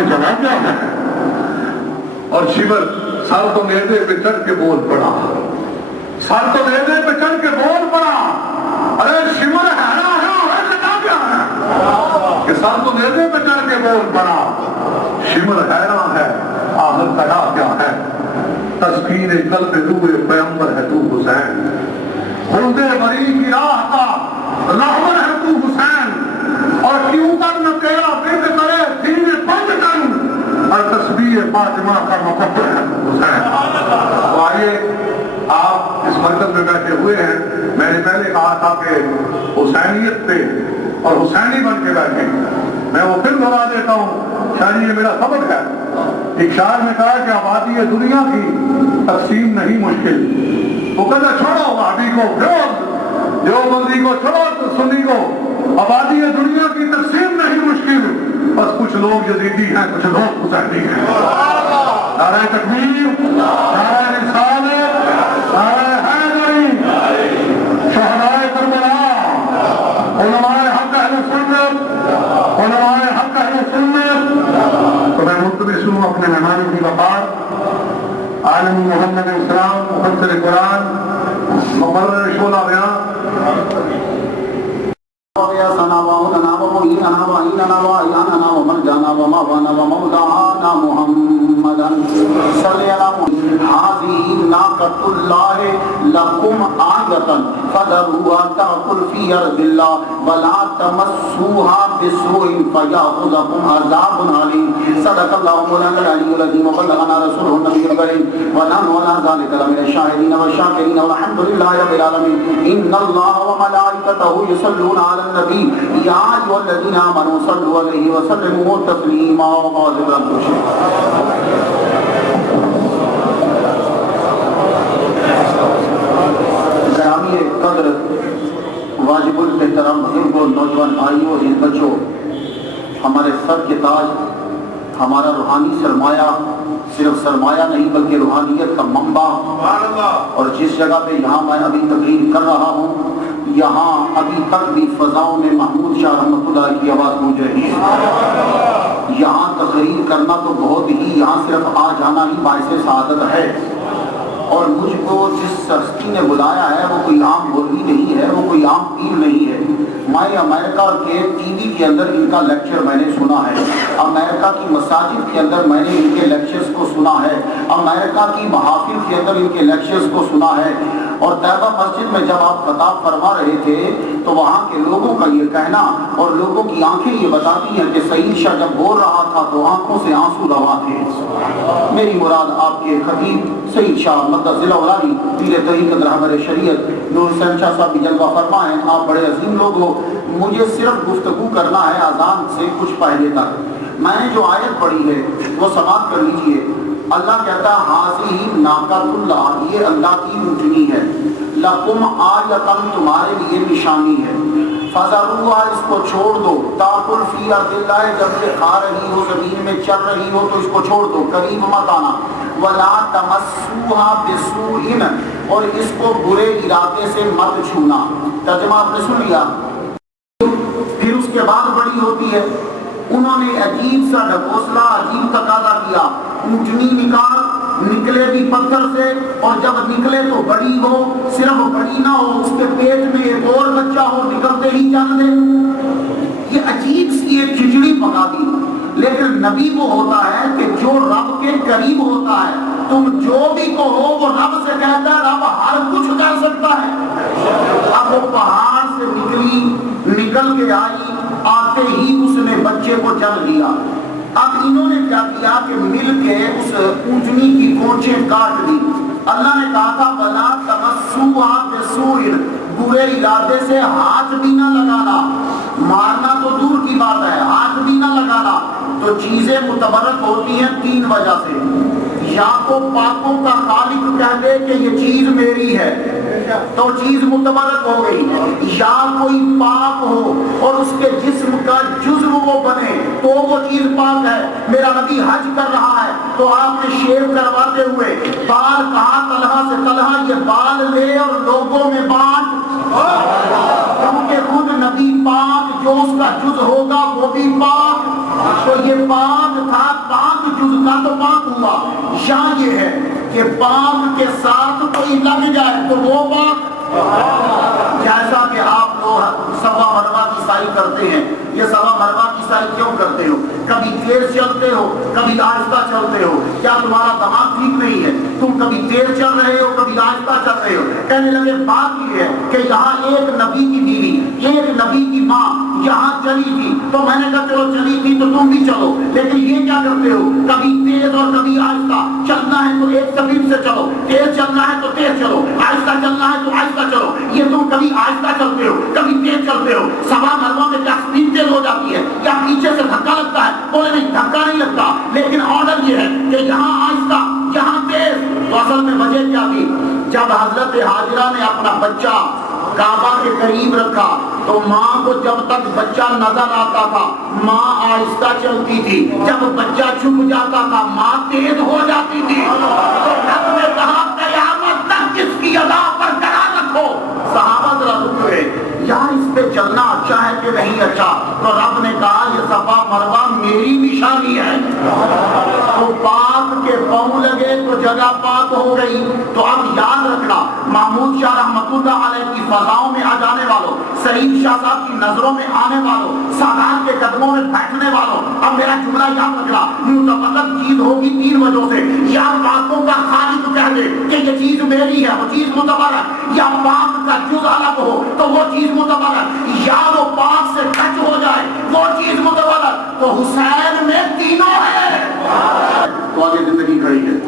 تمہیں جگہ کیا ہے؟ اور شمر سر تو نیزے پہ چڑھ کے بول پڑا، سر تو نیزے پہ چڑھ کے بول پڑا، ارے شمر حیران ہے کہا کیا ہے کہ سر تو نیزے پہ چڑھ کے بول پڑا، شمر حیران ہے آخر کہا کیا ہے؟ تذکیر قلب روح پیغمبر ہے تو حسین، خلد بری کی راہ کا رہبر ہے تو حسین، اور کیوں کر نہ تیرا بند کرے دین بند کر، اور تسبیح فاطمہ کا مقبر ہے حسین۔ تو آئیے آپ اس مرکز میں بیٹھے ہوئے ہیں، میں نے پہلے کہا تھا کہ حسینیت پہ اور حسینی بن کے بیٹھے، میں وہ پھر دہرا دیتا ہوں، شاید یہ میرا سبق ہے۔ ایک شاعر نے کہا کہ آبادی دنیا کی تقسیم نہیں مشکل، وہ کہتا چھوڑو وہابی کو، دیوبندی کو چھوڑو سنی کو، آبادی دنیا کی تقسیم نہیں مشکل، بس کچھ لوگ یزیدی ہیں کچھ لوگ حسینی ہیں۔ نعرہ تکبیر، نعرہ رسالت، نعرہ حیدری، شہدائے کربلا، علماء حق اہل سنت، علماء حق اہل سنت۔ تو میں ملتمس ہوں اپنے مہمانوں کی وقار، عالم محمد اسلام، مفسر قرآن، مقرر شعلہ بیان، سناوانا ومعیننا وعیننا وعیاننا ومرجانا ومعوانا ومولانا محمدا صلی اللہ هذه ناقۃ اللہ لکم آیۃ فذروها تأکل فی ارض اللہ ولا تمسوها بسوء فیأخذکم عذاب علیم۔ صدق اللہ مولانا العلی العظیم وبلغنا رسوله النبی الکریم ونحن علی ذلک لمن الشاہدین والشاکرین والحمد للہ رب العالمین۔ ان اللہ وملائکتہ یصلون علی النبی یا ایھا الذین آمنوا صلوا علیہ وسلموا تسلیما۔ گرامی قدر واجب الاحترام بزرگوں، نوجوان بھائیوں، عزیز بچوں، ہمارے سر کے تاج، ہمارا روحانی سرمایہ، صرف سرمایہ نہیں بلکہ روحانیت کا منبع، اور جس جگہ پہ یہاں میں ابھی تقریر کر رہا ہوں، یہاں ابھی تک بھی فضاؤں میں محمود شاہ رحمۃ اللہ کی آواز گونج رہی ہے۔ یہاں تقریر کرنا تو بہت ہی، یہاں صرف آ جانا ہی باعث سعادت ہے، اور مجھ کو جس ہستی نے بلایا ہے وہ کوئی عام مولوی نہیں ہے، وہ کوئی عام پیر نہیں ہے۔ میں امریکہ کے ٹی وی کے اندر ان کا لیکچر میں نے سنا ہے، امریکہ کی مساجد کے اندر میں نے ان کے لیکچرز کو سنا ہے، امریکہ کی محافل کے اندر ان کے لیکچرز کو سنا ہے، اور طیبہ مسجد میں جب آپ خطاب فرما رہے تھے تو وہاں کے لوگوں کا یہ کہنا اور لوگوں کی آنکھیں یہ بتاتی ہیں کہ سعید شاہ جب بول رہا تھا تو آنکھوں سے آنسو روا تھے۔ میری مراد آپ کے خطیب سعید شاہ مدد ضلع ولالی پیر طریقت رہبر شریعت نور حسین شاہ صاحب بھی جلوہ فرما ہیں۔ آپ بڑے عظیم لوگ ہو، مجھے صرف گفتگو کرنا ہے اذان سے کچھ پہلے تک۔ میں نے جو آیت پڑھی ہے وہ سماعت کر لیجئے۔ اللہ کہتا ہے ہاذہ ناقۃ اللہ، یہ اللہ کی اونٹنی ہے، لکم آیۃ، تمہارے لیے نشانی ہے، فذروها، اس کو چھوڑ دو، تاکل فی ارض اللہ، جب یہ کھا رہی ہو زمین میں چل رہی ہو تو اس کو چھوڑ دو، قریب مت آنا، ولا تمسوها بسوء، اور اس کو برے ارادے سے مت چھونا۔ ترجمہ آپ نے سن لیا۔ پھر اس کے بعد بڑی ہوتی ہے، انہوں نے عجیب سا ڈھکوسلا، عجیب تقاضا کیا، اونٹنی نکلے بھی پتھر سے، اور جب نکلے تو بڑی ہو، صرف بڑی نہ ہو، اس کے پیٹ میں ایک اور بچہ ہو، نکلتے ہی جان دے۔ یہ عجیب سی ایک کھچڑی پکا دی۔ لیکن نبی وہ ہوتا ہے کہ جو رب کے قریب ہوتا ہے، تم جو بھی کہو وہ رب سے کہتا ہے، رب ہر کچھ کر سکتا ہے۔ اب وہ پہاڑ سے نکل کے آئی، آتے ہی اس نے بچے کو جل لیا۔ اب انہوں نے کیا کیا کہ مل کے اس اونٹنی کی کونچیں کاٹ دی۔ اللہ نے کہا تھا وَلَا تَمَسُّوهَا بِسُوءٍ، برے ارادے سے ہاتھ بھی نہ لگانا، مارنا تو دور کی بات ہے، ہاتھ بھی نہ لگانا۔ تو چیزیں متبرک ہوتی ہیں تین وجہ سے، یا تو پاکوں کا خالق کہہ دے کہ یہ چیز میری ہے تو چیز متبرک ہو گئی، یا کوئی پاک ہو اور اس کے جسم کا جزو وہ بنے تو وہ چیز پاک ہے۔ میرا نبی حج کر رہا ہے تو آپ نے شیو کرواتے ہوئے بال کہا طلحہ سے، طلحہ یہ بال لے اور لوگوں میں بانٹ، کیونکہ خود نبی پاک، جو اس کا جز ہوگا وہ بھی پاک۔ تو یہ پاک تھا، پاک جز کا تو پاک ہوا. یا یہ ہے کہ پاک کے ساتھ کوئی لگ جائے تو وہ پاک. جیسا کہ آپ لوگ صفا مروا کی سعی کرتے ہیں، یہ صفا مروا کی سعی کیوں کرتے ہو؟ کبھی تیز چلتے ہو، کبھی آہستہ چلتے ہو. کیا تمہارا دماغ ٹھیک نہیں ہے؟ تم کبھی تیز چل رہے ہو، کبھی آہستہ چل رہے ہو. کہنے لگے بات یہ ہے کہ یہاں ایک نبی کی بیوی، ایک نبی کی ماں یہاں چلی تھی، تو میں نے کہا چلو چلی تھی تو تم بھی چلو. لیکن یہ کیا کرتے ہو؟ کبھی تیز اور کبھی آہستہ. چلنا ہے تو ایک سبیل سے چلو، تیز چلنا ہے تو تیز چلو، آہستہ چلنا ہے تو آہستہ چلو. یہ تم کبھی آہستہ چلتے ہو، کبھی تیز چلتے ہو. صفا مروا میں کیا سپیڈ تیز ہو جاتی ہے یا پیچھے سے دھکا لگتا ہے؟ بولے نہیں، دھکا نہیں لگتا، لیکن آرڈر یہ ہے کہ یہاں آہستہ یہاں تیز. تو اصل میں وجہ کیا تھی؟ جب حضرت حاجرہ نے اپنا بچہ کعبہ کے قریب رکھا تو ماں کو جب تک بچہ نظر آتا تھا ماں آہستہ چلتی تھی، جب بچہ چھپ جاتا تھا ماں تیز ہو جاتی تھی. تو رب نے کہا قیامت تک اس کی ادا برقرار رکھو. صحابہ ذرا رک گئے، یار اس پہ چلنا اچھا ہے کہ نہیں اچھا؟ تو رب نے کہا یہ صفا مروا میری نشانی ہے. تو پاک کے پاؤں لگے تو جگہ پاک ہو گئی. تو اب یاد رکھنا، محمود شاہ رحمۃ اللہ علیہ کی فضاؤں میں آ جانے والوں، سعید شاہ صاحب کی نظروں میں آنے والوں، سادات کے قدموں میں بیٹھنے والوں، اب میرا جملہ یاد رکھنا، متعلق چیز ہوگی تین وجہوں سے. یا پاکوں کا خالق کہہ دے کہ یہ چیز میری ہے، وہ چیز معتبر ہے. یا پاک کا جز الگ ہو تو وہ چیز معتبر ہے. یا وہ پاک سے ٹچ ہو جائے وہ چیز معتبر ہے. تو حسین میں تینوں ہے. تو آگے زندگی کھڑی ہے.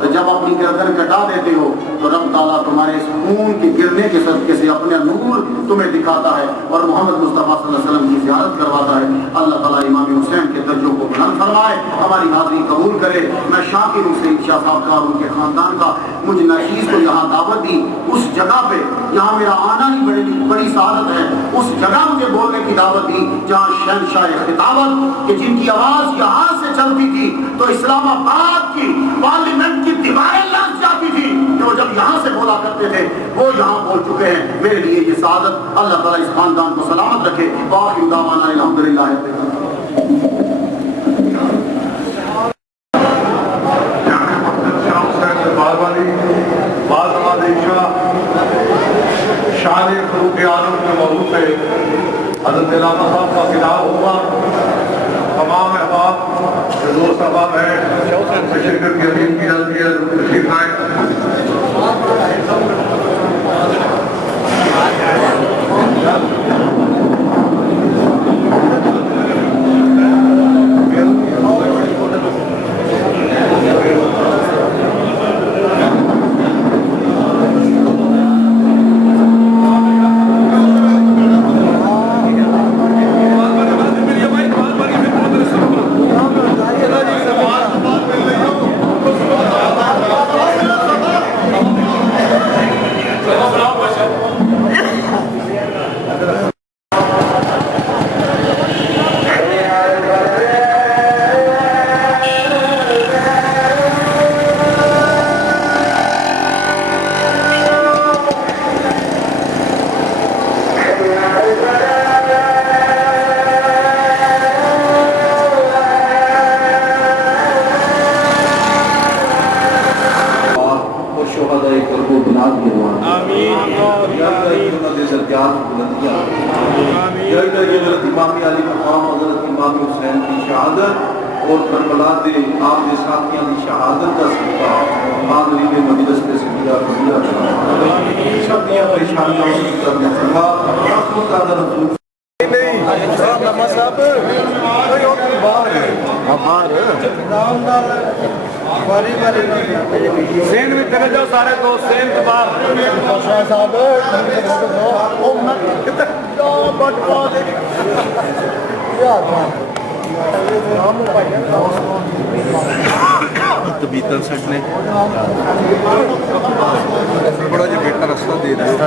تو جب اپنی گردن کٹا دیتے ہو تو رب تعالیٰ تمہارے اس خون کے گرنے کے صدقے سے اپنے نور تمہیں دکھاتا ہے اور محمد مصطفیٰ صلی اللہ علیہ وسلم کی زیارت کرواتا ہے. اللہ تعالیٰ امام حسین کے درجوں کو بلند فرمائے، ہماری حاضری قبول کرے. میں شاکر ہوں سعید شاہ صاحب کا اور ان کے خاندان کا. مجھ نشیز کو یہاں دعوت دی، اس جگہ پہ یہاں میرا آنا ہی بڑی سعادت ہے. اس جگہ مجھے بولنے کی دعوت دی جہاں شہنشاہ خطابت کہ جن کی آواز یہاں سے چلتی تھی تو اسلام آباد کی پارلیمنٹ کی دیواریں لرز جاتی تھی. جو جب یہاں سے بولا کرتے تھے وہ یہاں بول چکے ہیں. میرے لیے یہ سعادت. اللہ تعالیٰ اس خاندان کو سلامت رکھے. باقی دعوانا الحمدللہ. شان فروغ عالم کے موضوع پہ حضرت علامہ صاحب کا خطاب ہوگا. تمام احباب جو دوست احباب ہیں شرکت کی امید کی جاتی ہے تشریف لائیں. امام علی مقام حضرت امام حسین کی شہادت اور کربلا دے آپ کے ساتھیاں کی شہادت کا صدقہ حاضرین مجلس پہ سبیلہ کبیرہ سب دیا پریشانیاں کی کرنے فرما رحمت تعالی رسول سین بھی چلے جاؤ سارے دوست سین کے بعد صاحب بیتن سٹ نے بڑا جو بیٹا رستہ دے رہا